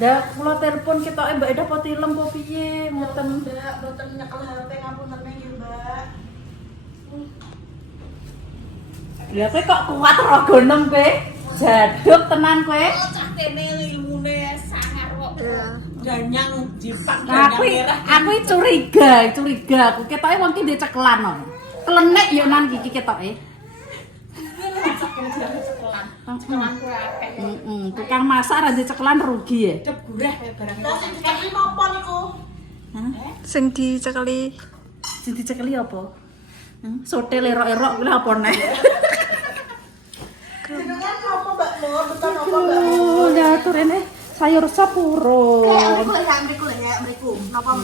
Ndak kula telepon ketoke Mbak Eda po tilem po piye mboten Mbak, mboten nyekel HP ngapunten nggih, Mbak. Lha kowe kok kuat rogo nem kowe? Jaduk tenan kowe. Cah kene ilmune sangar kok. Danyang jipak Aku aku curiga aku ketoke wong ki ndek cekelan kok. Klenek yo nan iki ketoke. Cekelan kowe akeh. Tukang masak ra ndek cekelan rugi ya. Cep gureh kaya barang. Lah sing dicekeli napa niku? Sing dicekeli. Sing dicekeli apa? Sote lerok-erok kuwi apa neh? Jenengan napa Mbak Nur? Betul napa Mbak Nur? Oh, lihat rene sayur sapuro. Mriku. Napa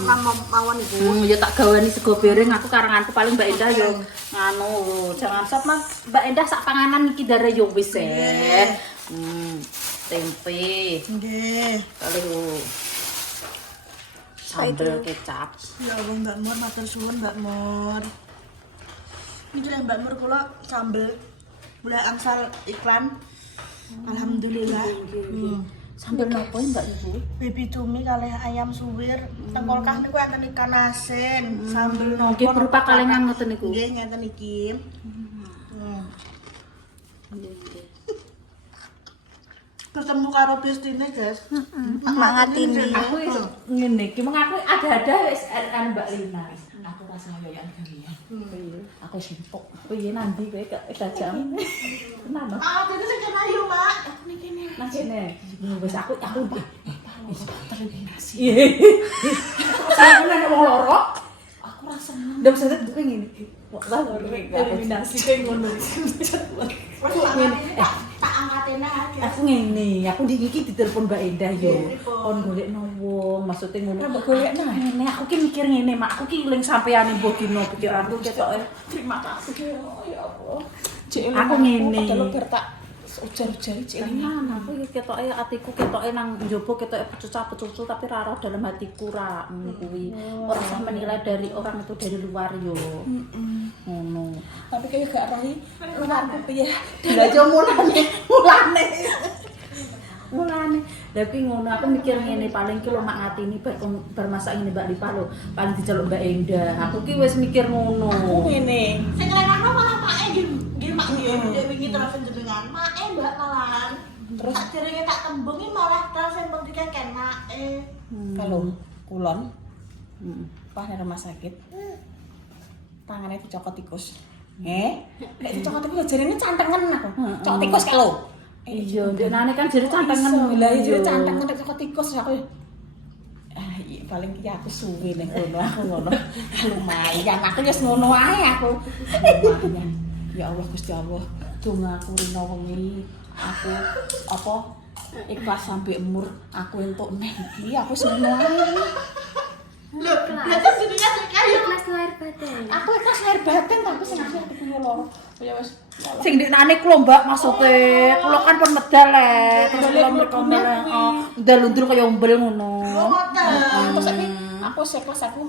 mawon iku? Ya tak gawani sego bereng aku karanganku paling Mbak Endah yo nganu, jangan sop Mas. Mbak Endah sak panganan iki dare yo wis tempe. Nggih. Kali sambel kecap. Ya Allah Mbak Nur, matur suwun Mbak Nur. Iki lho Mbak Nur kula sambel mulai angsal iklan. Alhamdulillah. Sambel napa Mbak Ibu? Baby cumi kalih ayam suwir. Tengkolkah niku enten ikan asin, sambel nopo. Nggih berupa kalengan ngoten niku. Nggih ngeten iki. Ketemu karo bestine, guys. Mak ngatini. Aku ngene iki mung aku ada-ada wis kan Mbak Lina. Aku rasane yo yang gawean. Aku simpuk. Piye nanti kowe kajam. Tenan lho. Ah, dene sing kena yo, Mak. Nang kene. Wis aku wis tereliminasi. Saya nek wong loro, aku ra seneng. Ndak bisa buka ngene. Wah, eliminasi kayak ngono. Tak angkatena aja. Aku ngene, aku iki ditelepon Mbak Endah yo. Kon golekno wong, maksude ngono. Mbak golekno ngene, aku ki mikir ngene, Mak. Aku ki eling sampeyan mbok dino pikiranku ketoke. Terima kasih ya Allah. Aku ngene. Padahal bar tak ujar-ujar cek ini. Aku iki ketoke atiku ketoke nang njaba ketoke pecucah-pecucu tapi ra roh dalam hatiku ra ngono kuwi. Ora usah menilai dari orang itu dari luar yo. Ngono. Tapi kayak gak rohi luarku piye. Lah yo mulane. Lah kuwi ngono aku mikir ngene paling ki lho mak ngatini bar masak ngene Mbak Lipa lho. Paling diceluk Mbak Endah. Aku ki wis mikir ngono. Ngene. Sing renakno malah make nggih mak nggih wingi terus jenengan. Make Mbak malahan. Terus sakjroning tak tembungi malah terus sing penting kan make. Kalau kulon pas di rumah sakit tangannya dicokot tikus nek dicokot tikus jarine cantengen aku cokot tikus kalau Iya, ndekne kan jare cantengen. lah jare cantengen cokot tikus aku iya paling iki aku suwe nek ngono aku ngono lumayan aku wis ngono ae aku lumayan ya Allah Gusti Allah donga aku rino wengi aku apa ikhlas sampai umur aku entuk nek iki aku wis ngono ae. Lho, terus jenengan sing kayu Mas lahir batin. Aku ikhlas lahir batin tapi sing asli atiku yo loro. Ya wis. Sing ndekne kulo Mbak maksude, kulo kan pun medal terus kulo mriko ndalundur kaya umbel ngono. ngoten. Terus saiki aku ikhlas aku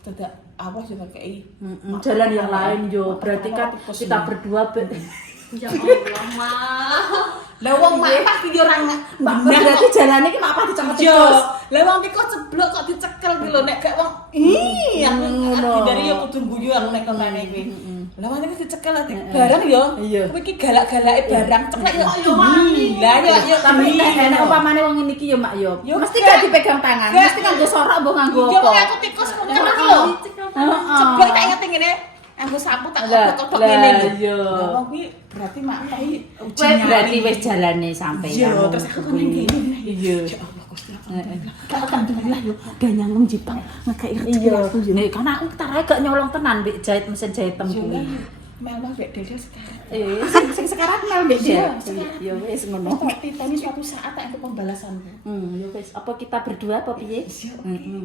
dadak Allah juga kei Jalan yang lain yo, berarti kan kita berdua Ya Allah, Mak. lah wong mata ki yo ora berarti jalannya ki mak apa dicokot yo tikus. lah wong tikus ceblok kok dicekel ki lho nek gak wong yang ngono. dari yo kudu guyu yang nek kontane iki lah wong tikus dicekel barang yo kowe iki galak-galake barang ceklek yo lah yo Tapi nek umpamane wong ngene iki yo mak yo, Yo, mesti gak. gak dipegang tangan, mesti nganggo sorok mbok nganggo yo apa. aku tikus kok ngono ki lho ceblok tak inget ngene anggo sapu tak kotok ngene lho Iya. wong kuwi berarti mak tai Kowe berarti wis jalane sampai. Iya, terus aku kon ngene. Iya. Ya Allah Gusti alhamdulillah yo ganyang Jepang ngekeki rezeki Iya. aku yo. Nek karena aku tarae gak nyolong tenan mbek jahit mesin jahitem kuwi. Mewah Mbak Dede sekarang. Sing sekarang mel mbek dia. Iya, sekarang. Ya wis ngono. Tak titeni suatu saat tak entuk pembalasanku. Ya wis. Apa kita berdua apa piye? Heeh.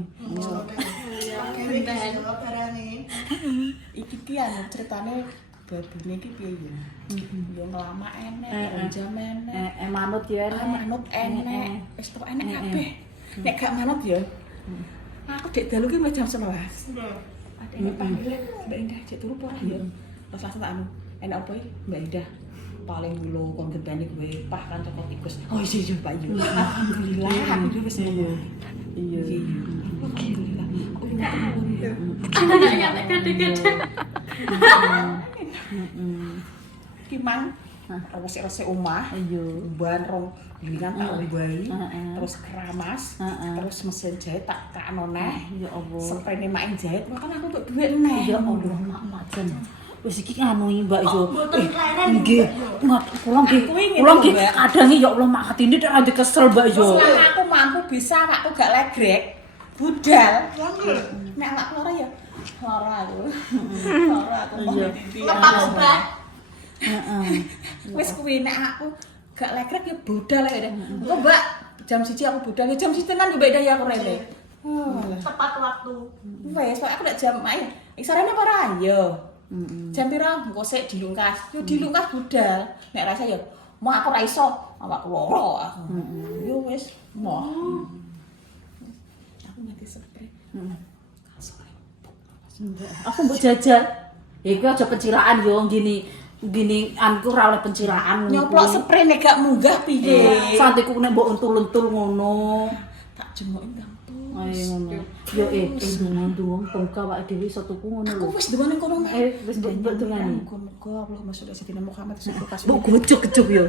Iki ki anu ceritane babine iki piye yo. Yo ngelama enek, jam enek, Manut ya. manut enek, wis tok enek kabeh. Nek gak manut yo. Aku dek dalu ki jam 11. Ada yang panggil Mbak Indah cek turu apa ora ya? Terus langsung tak anu, enak apa iki Mbak Indah? paling dulu kon gedane kowe pah kan toko tikus. Oh iya Pak iya. Alhamdulillah aku wis ngono. Iya. Alhamdulillah. Anaknya tak gede-gede. Ki mang resik-resik omah. Iya. Ban rong bilingan tak ombahi. Heeh. Terus keramas, Heeh. terus mesin jahit tak takno neh. Ya Allah. Sprene mak jahit, makan aku untuk duit neh. Ya Allah, mak jan. Wis iki nganu Mbak yo. mboten kleren, Nggih. Mbak, Kula nggih. Kuwi ngene Kula lho, nggih Mbak. kadang ya Allah mak atine nek ade kesel Mbak yo. Terus nek aku mampu bisa anakku gak legrek, budal. Ya nggih. Nek anakku lara ya lara aku. Lara aku. Iya. Lepak obat. Heeh. Wis kuwi nek anakku gak legrek ya budal ya. Engko Mbak, jam 1 aku budal, ya jam 1 kan yo beda ya aku rene. Oh, Tepat waktu. wes pokoknya aku nek jam main. Isarane apa ora yo? Heeh. Jam pira engko sik dilungkas. Yo dilungkas budal. Nek rasa yo mau aku ra iso, awakku loro aku. Yo wis, mau. Aku mati spray. Aku mbok jajal. Iku aja pencilaan yo gini anku ora oleh pencilaan. Nyoplok spray nek gak munggah piye? Santiku nek mbok untul-untul ngono. Tak jemokin gampang. Ayo ngono. Yo ndung-ndung tongka awake dhewe iso tuku ngono lho. Aku wis dewan ning kono. Wis mbok dongani. Muga-muga Allahumma sholli ala sayyidina Muhammad sing kasih. Mbok gojok-gojok yo.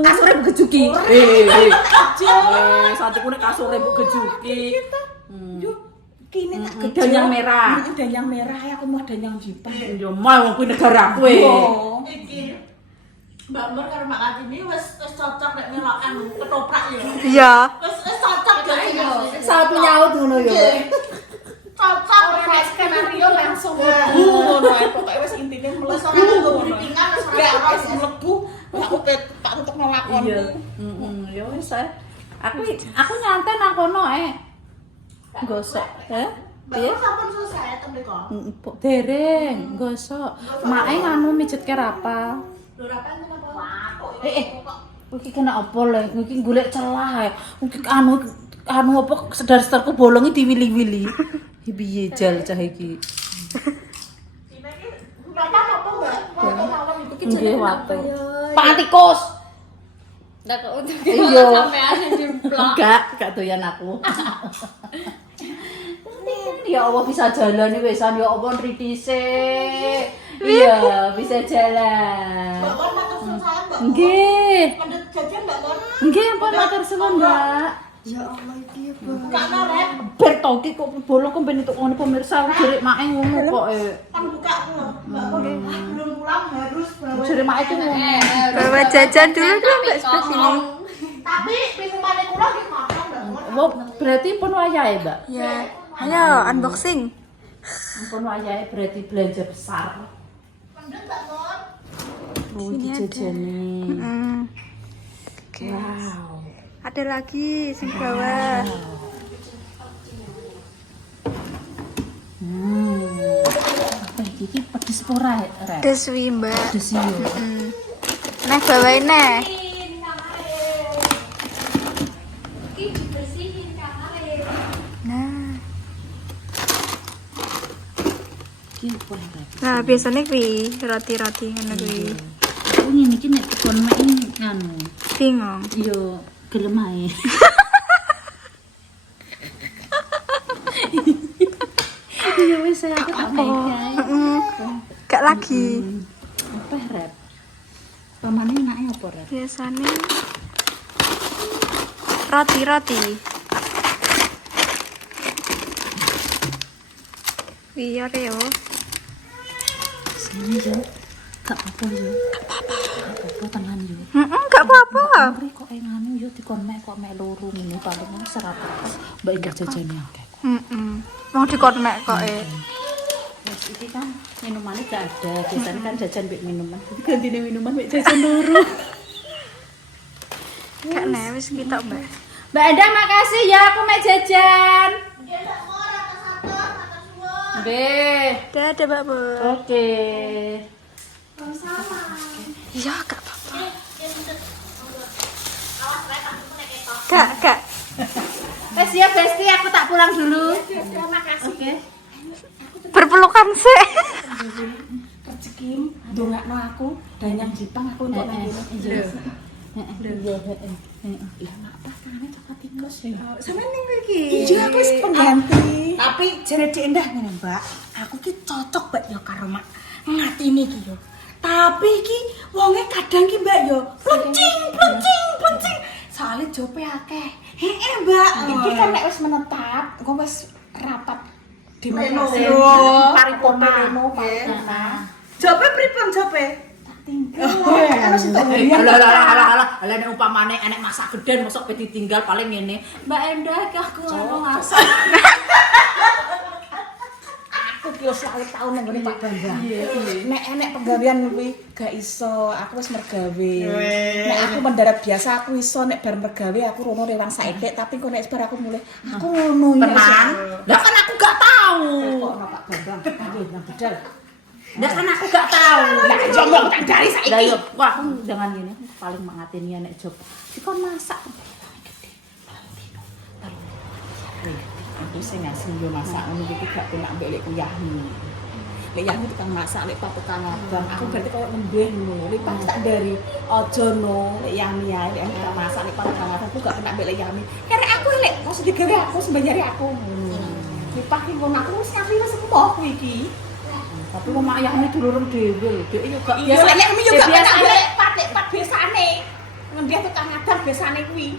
Kasure mbok gejuki. Santiku nek kasure mbok gejuki. Yo kene tak gejok. Danyang merah. Danyang merah ya aku mau danyang Jepang. Yo mau kuwi negara kowe. Yo. Iki Mbak Nur karo Mak Atini wis cocok nek melokan ketoprak ya. Iya. Wis cocok ya iki. Sapu nyaut ngono yo. Cocok Ora skenario langsung mlebu ngono ae pokoke wis intine wis mlebu ora nunggu ngono. briefing-an wis Gak ora wis mlebu aku tak untuk ngelakon. Iya. Ya wis ae. Aku nyantai nang kono gosok, Mbak Nur sampun selesai to mriko. dereng gosok. Mae nganu mijet kerapa. Lho ra kan kenapa? Iki kena apa le? Iki golek celah ae. Iki anu apa sedar-sedarku bolongi diwili-wili. Piye jal cah iki. Ini kenapa apa Mbak? Foto malam itu Nggih wate. Pak tikus. Ndak kok untuk Iya. sampean yang jemplok. Gak doyan aku. Ya Allah bisa jalan nih wesan ya Allah ritise. Iya, bisa jalan. Mbak Nur matur suwun saya Mbak. Nggih. Mendhet jajan Mbak Nur. Nggih, ampun matur suwun, Mbak. Ya Allah iki ya. Buka norep. Ben to ki kok bolong kemben itu ngono pemirsa jere make ngono kok Kan buka aku loh. Mbak Nur belum pulang harus bawa. jere make itu ngono. Bawa jajan dulu dong Mbak sebelah sini. Tapi minumannya kurang di makan Mbak Nur. Oh, berarti pun wayahe, Mbak. Ya. Ayo unboxing. Pun wayahe berarti belanja besar. Mendhet Mbak Nur. Oh, iki jajane. Oke. Wow. Ada lagi sing bawah. Apa iki pedes ora, Rek? Deswi Mbak. Pedes yo. Nah bawain neh. Nah. Iki apa, Rek? Nah biasanya kuwi roti-roti ngono kuwi. Aku ngene iki nek dikon mek nganu. Bingung. Yo gelem ae. Iya wis aku tak mek ae. Gak lagi. Apa, Rek? Pamane enake apa, Rek? Biasanya roti-roti. Biar ya. Sini yo. Gak apa yo. Gak apa-apa tenan yo. Gak apa-apa. Mari kok nganu yo dikon mek kok mek loro ngene paling serapat. Mbak Indah jajane akeh. Mau dikonek kok Wes iki kan minumannya gak ada. Biasanya kan jajan mbek minuman. Iki gantine minuman mbek jajan loro. Gak nih wis kita Mbak. Mbak Indah makasih ya aku mek jajan. Nggih Mbak Nur atas atur matur suwun. Nggih. Dadah Mbak Bu. Oke. Sama. Iya gak apa-apa. Awas rek aku nek ketok. Gak. Wes ya Besti aku tak pulang dulu. Terima kasih. Oke. Berpelukan sih. Rezeki ndongakno aku danyang Jepang aku untuk nang kene. Iya. Lah mak pakane coklat tikus ya. Sampe ning iki. Iya aku wis pengganti. Tapi jare Dik Endah ngene, Mbak. Aku ki cocok Mbak yo karo mak ngatine iki yo. Tapi iki wonge kadang ki Mbak yo plencing. Soale jope akeh. Heeh, Mbak. Iki kan nek wis menetap, engko wis rapat di Reno. paripurna. Jope pripun jope? Kan wis entuk Alah nek umpamane enek masak geden mosok pe ditinggal paling ngene. Mbak Endah iki aku ora masak. aku ki wis awit taun nang ngene Pak Bambang. Nek enek penggawean kuwi gak iso, aku wis mergawe. Nek aku mendarat biasa aku iso, nek bar mergawe aku rono rewang saedek, tapi kok nek bar aku mulai aku ngono ya. Tenang. Lah kan aku gak tahu. Kok ono Pak Bambang? Ayo nang bedal. Lah kan aku gak tahu. Lah jomblo tak dari saiki. Lah yo, wah aku jangan gini, aku paling mangateni nek job. Dikon masak Aku sing ngasih yo masak ngono iki gak penak mbek lek kuyahmu. Lek yahmu tukang masak, lek pak tukang abang. Aku berarti koyo lembeh ngono. Lek pak tak dari aja no, lek yami ae lek tukang masak, lek pak tukang abang aku gak penak mbek lek yami. Karena aku lek maksud digawe aku sembayari aku. Lek pak iki ngono aku wis nyapi wis emoh kuwi iki. tapi wong mak ayahne dulurem dhewe. Dhek yo gak Iya, lek mi yo gak penak lek pak biasane. Ngendih tukang abang biasane kuwi.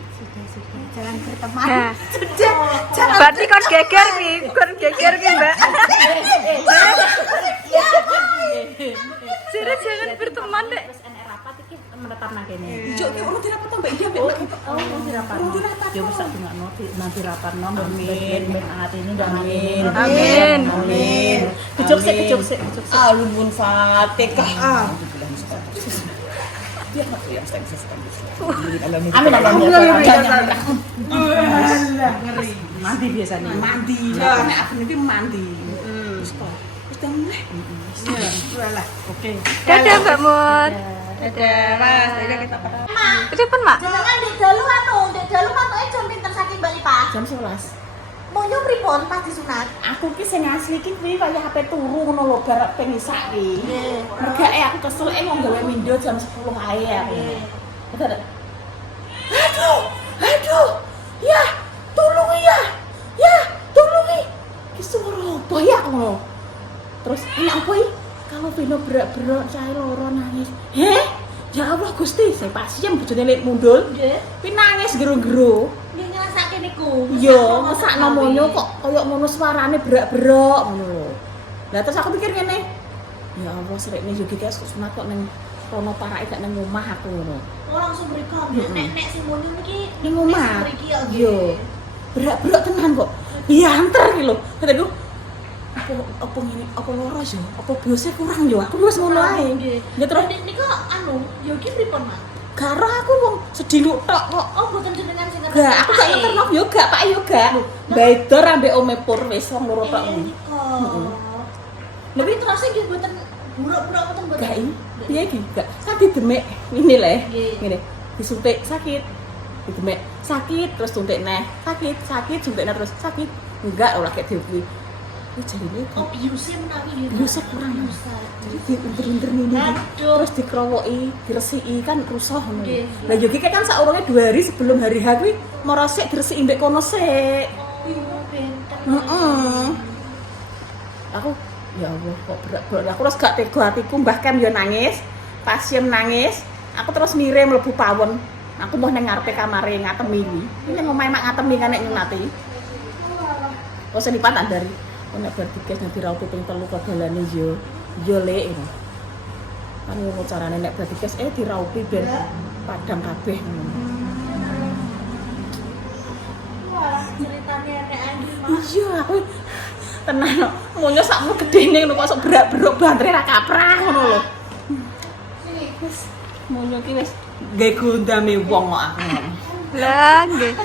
Jalan berteman. Nah, Jalan berarti kon geger ki Mbak. Sire jangan berteman dek. Terus enek rapat iki menetap nang kene. Ijo ki urut dirapat mbak iya mbak. Oh, dirapat. Yo wis dengakno nanti rapatno amin. Ben atine dan amin. Amin. Kejok sik. Alumun Fatihah. Biar aku yang steng. Amin. ngeri. Mandi biasanya. Mandi. Nek aku niki mandi. Wis kok. Wis temen. Walah, oke. Dadah Mbak Mut. Dadah, Mas. Dadah kita. Itu pun Mak. Jenengan Dek Dalu katoke jam pinten saking Mbak Ipa? Jam 11. Monyo pripun pas disunat? Aku ki sing asli ki kuwi kaya HP turu ngono lho bar ben isak ki. Nggih. Mergake aku kesel mau gawe mindo jam 10 ae aku. Betul. Aduh. Ya, tolong ya. Ya, tolongi. Ki suara apa ya ngono. Terus enak apa iki? Kalau Vino berak-berak saya loro nangis. Ya Allah Gusti, saya pasien bojone lek mundul. Nggih. Kuwi nangis gero-gero. Nggih ngrasake niku. Yo, mesakno monyo kok koyo ngono suarane berak-berak ngono lho. Lah terus aku pikir ngene. Ya Allah, srekne yo iki sunat kok ning rono parake gak ning omah aku ngono. Oh langsung mriko. Nek sing monyo niki Ning omah. mriki ya. Yo. Berak-berak tenan kok. Dianter iki lho. Kataku apa ngene apa loro yo? Apa biose kurang yo? Aku wis ngono ae. Ya terus niku anu, yo ki pripun, Mas? karo aku wong sediluk tok kok. Oh, boten jenengan sing ngerti. Gak, aku gak ngerti yo gak, Pak yo gak. Baidor ambek Ome Pur wis wong loro tok. Lebih terasa nggih boten buruk-buruk boten boten. Gak ini, piye iki? Gak. Sakit demek ngene le. Nggih. Ngene. Disuntik sakit. Didemek sakit terus suntik neh. Sakit suntik neh terus sakit. Enggak ora kayak dhewe kuwi. Kuwi jarine Oh, biusnya menawi nggih. biusnya kurang. Biusnya. Jadi diunter-unter ngene. Aduh. Terus dikrowoki, diresiki kan rusuh ngono. Nggih. Lah yo iki kan saurunge 2 hari sebelum hari H kuwi moro sik diresiki mbek kono sik. Iya, benten. Heeh. Aku ya Allah kok berat-berat. Aku terus gak tega hatiku, Mbah Kem yo nangis, pasien nangis. Aku terus mire mlebu pawon. Aku mau nang ngarepe kamare ngatemi kuwi. Ini ngomahe mak ngatemi kan nek nyunati. Kok senipat dari nek bar dikes nanti raupe ping 3 kok dalane yo lek ngono. Kan ngono carane nek bar dikes diraupi ben padang kabeh ngono. Wah, ceritanya nek Andi Mas. Iya, aku tenan kok. Monyo sakmu gedene ngono kok sok berak-berok bantre ra kaprah ngono lho. Wis monyo ki wis gawe gondame wong kok aku. Lah nggih.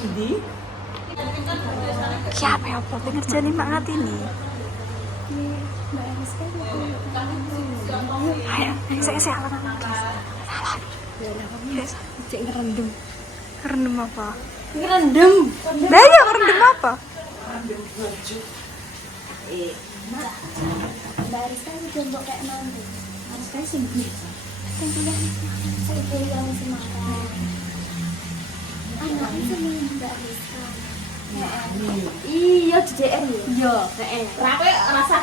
Ndi? Siapa ya apa pengerjane mak ngatini? Ayo, saya alam. Yes, cek ngerendam. Ngerendam apa? Ngerendem. Lah ya ngerendam apa? Mbak Rizka udah mbok kayak nanti. Rizka sing ndi? Sing kuliah saya kuliah di Semarang. Anak itu nih Mbak Rizka. Iya, di DR ya? Iya, heeh. Rape rasa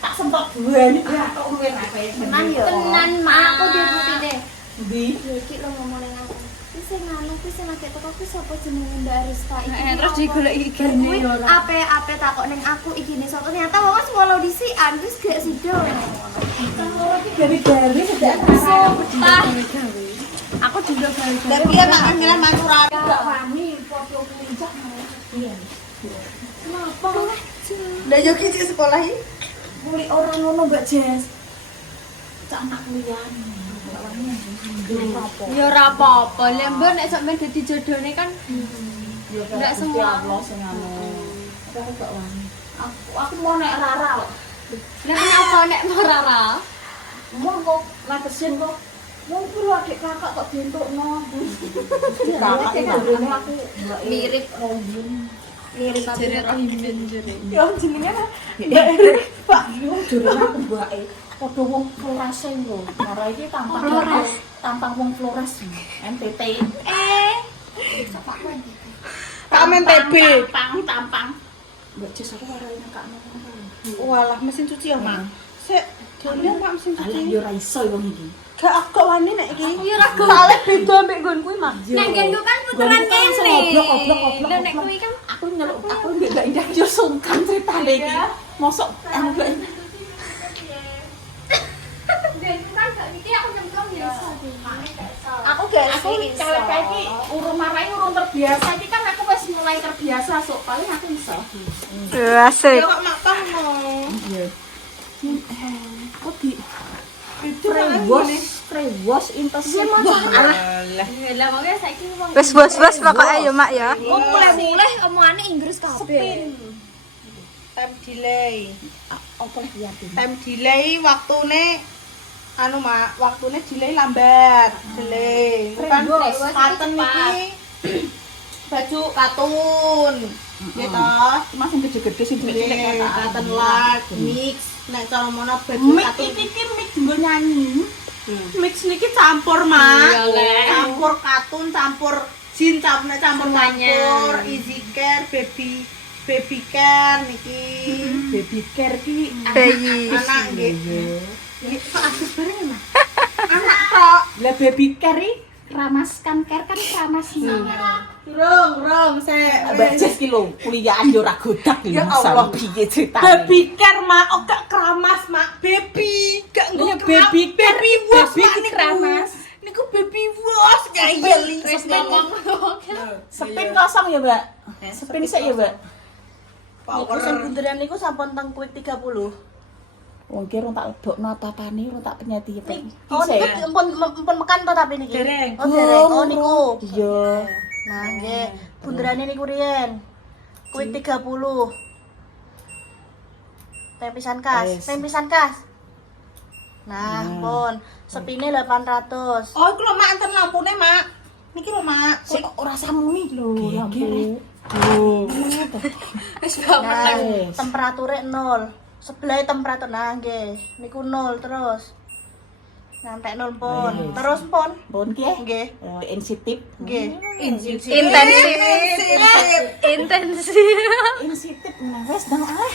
tak semprot duwe kok luwe rape. Tenan ya? Tenan, Mak. Aku diikuti deh. Ndi? Ya iki lho ngomong nang aku. Wis sing anu kuwi sing lagi teko kuwi sapa jenenge Mbak Rizka iki. Terus digoleki igene kuwi ape takok ning aku iki sapa ternyata wong wis mau audisian wis gak sido. Gawe-gawe sedak Sumpah. Aku juga gawe-gawe. Lah piye mak ngilan matur Gak wani foto kuliah. Iya. Kenapa? Ndak yo ki sik sekolah iki. Muli orang ngono Mbak Jess. Cak anak kuliah. Ya ora apa-apa. Lembar nek sampean dadi jodone kan Enggak semua. Allah sing anu. Aku gak wani. Aku mau nek Rara kok. Nek kenapa nek Rara? Mau kok latesin kok. Wong kuwi lho adik kakak kok dientukno. Kakak iki aku Mirip Mirip jere Rohimin jere. ya jenenge lah. Pak, yo jare aku mbake. Padha wong Flores lho. Cara iki tampang wong Flores. NTT. Pak men TB. Tampang. Mbak Jess aku warai nekakno. Walah mesin cuci ya, Mak. Sik, dene Mak mesin Alah cuci. yo ra iso wong iki. Gak aku gak wani nek iki. Yo ra go. Soale beda mbek nggon kuwi, Mak. Nek nggonku kan puteran kene. Goblok. Lah nek kuwi kan Aku nyeluk aku mbek Indah yo sungkan critane iki. Mosok aku gak kan gak niki aku nyemplung ya. aku cewek iki urung marai urung terbiasa iki kan aku wis mulai terbiasa sok paling aku iso. Asik. Ya kok Mak tono. Iya. Kok di Trewos. Trewos intensif. Alah. Lah pokoke saiki wong wis pokoke ya Mak ya. Oh mulai omongane Inggris kabeh. Time delay. Apa iki? Time delay waktune anu Mak, waktune delay lambat. Delay. Bukan paten iki baju katun. Gitu. Cuma sing gede-gede sing cilik-cilik Katun light mix. Nek cara mono baju katun. iki mix nggo nyanyi. Mix niki campur Mak. Iya, Le. Campur katun, campur jin, campur easy care, baby care niki. Baby care ki Bayi. Anak nggih. Kok asus bareng Mas? Anak tok. lah baby care iki ramaskan care kan ramas. Rong sik. Mbak Jess ki lho kuliahan yo ora godak lho. Ya Allah. Piye critane? Baby care Mak, oh gak keramas Mak. Baby, gak Ya, nggo baby care. baby wash Baby Mak ki niku. keramas. Niku baby wash gak yeli. Wis ngomong. Sepin kosong ya, Mbak? Sepin sik ya, Mbak? Niku sing bunderan niku sampun teng Quick 30. Wong ki rung tak lebokno apa-apane, rung tak penyeti ya, Pak. Oh niku empun mekan to tapi niki. Dereng. Oh dereng. Oh niku. Iya. Nah nggih, bunderane niku riyen. Kuwi 30. Tempisan kas, Wes. tempisan kas. Nah, pun sepine 800. Oh, iku lho Mak enten lampune Mak. Niki lho Mak. Sik ora samuni lho lampu. Wis gak Nah, Wes. temperature 0. Sebelah temperatur nah nggih. Niku 0 terus. Ngantek 0 pun. Wes. Terus pun Pun ki ya? nggih. Sensitif. Nggih. intensif. Sensitif. Nah, wes nang aleh.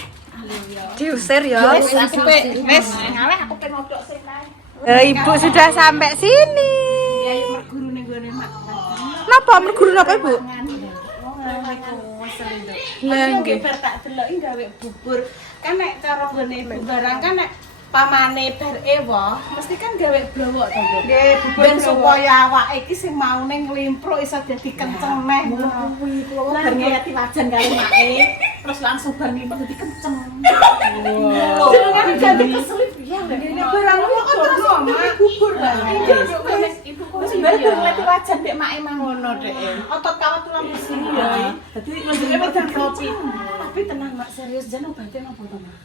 Diusir ya. Wes aku pe wes aleh aku pe ngobrol sing lain. Ibu sudah sampai sini. Ya yo merguru ning gone Mak. Napa merguru napa Ibu? Lah Nggih nggih. bar tak deloki gawe bubur. Kan nek cara nggone bubaran kan nek pamane bar ewo, mesti kan gawe blowok to, Bu. Nggih, bubur supaya awake iki sing maune nglimpruk iso dadi kenceng neh. Kuwi kula bar ngeliati wajan karo make, terus langsung bar nimpet dadi kenceng. Wow. Jenengan jadi keselip ya lho. Nek barang kok kan terus gawe bubur Wes ibu kok wis bar ngeliati wajan mek make mang ngono Dek. Otot kawat tulang pusing ya. ya. Dadi Dhewe wedan kopi. Tapi tenang Mak, serius jan obatnya apa to, Mak?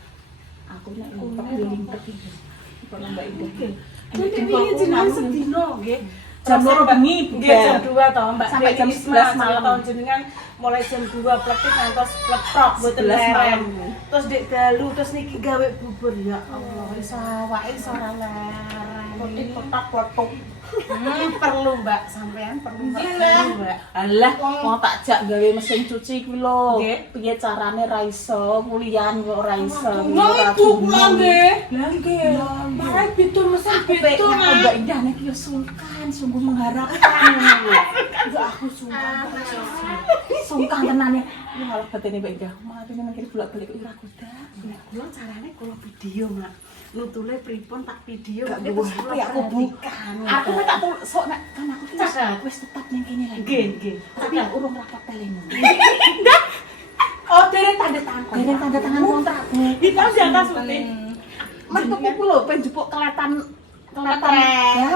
aku nek limpet yo limpet iki. Kok Mbak Indah ki. Jadi ini jenengan sedino nggih. Jam 2 bengi Nggih jam 2 toh Mbak. Sampai jam Isma, 11 malam. tahun jenengan mulai jam 2 pletik ngantos pleprok mboten 11 lerem. malam. Terus dek dalu terus niki gawe bubur ya Allah iso awake iso ora lerem. Kotik kotak kotok. Perlu Mbak sampean perlu Mbak. Alah, mau tak jak gawe mesin cuci kuwi lho. Nggih. Piye carane ra iso, kuliah kok ora iso. Nang ibu kula nggih. Lah nggih. Marai bitur mesin Aku bitur. Mbak Indah nek yo sungkan, sungguh mengharapkan. Ya aku sungkan. Sungkan tenan ya. Ini malah batene Mbak Indah. Mati nang kene bolak-balik kok ora goda. Kula carane kula video Mak. Nutule pripun tak video Gak terus butuh kula HP aku Bu. perhatikan. Aku tak sok nek kan aku ki Cacat. wis tetap ning kene lagi. Nggih, nggih. Tapi urung rapat telemu. Oh, dereng tanda tangan. Dereng tanda tangan kontrak. Itu di atas utin. Mertuku ku lho pengen jupuk kelihatan Trek. ya.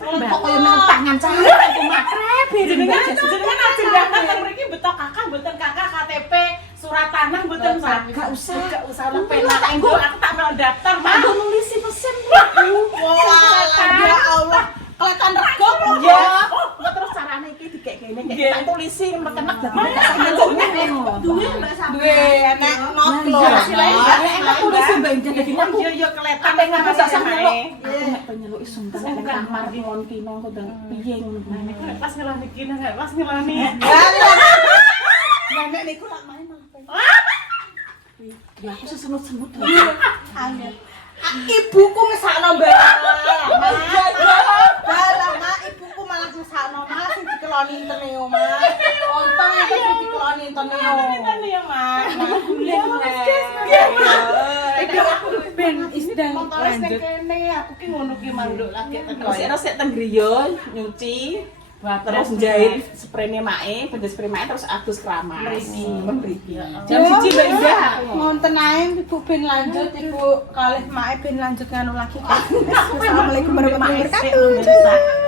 Mbak. Pokoknya nang tangan cara aku makrep. Jenengan ajeng daftar teng mriki betok kakak mboten kakak KTP surat tanah mboten Mbak. Gak usah. Gak usah lu penak engko aku tak mau daftar Mak. Aku nulisi mesin. Wah, ya Allah. Kelihatan rego lho. Ya. Oh, terus carane iki dikek kene tak tulisi metenek dadi Duwe Mbak sampean. Duwe enek not lho. Aku tulisi Mbak Indah dadi aku. Yo kelihatan Apa yang aku masih sak mae. nyeluk. Aku mek penyeluki sungkan nang kamar ngon kino kok ndang piye ngono. Pas ngelani kene pas ngelani. Nenek niku lak main malah pengen. Ya aku sesemut-semut. Angel. Ibuku ngesakno Mbak. Dalah Mak, ibuku malah ngesakno Mak sing dikeloni intene yo Mak. Ontong iki sing dikeloni intene yo. Ini ya Mak. Guling Iki aku ben isdang lanjut. Kene aku ki ngono ki manduk lagi Terus sik teng griya nyuci. Terus jahit spraynya mae, penjahit spray mae terus adus keramas. Mriki. Jam 1 Mbak Indah. Ngonten ae Ibu ben lanjut Ibu kalih Mak ben lanjut nganu lagi. Assalamualaikum warahmatullahi wabarakatuh.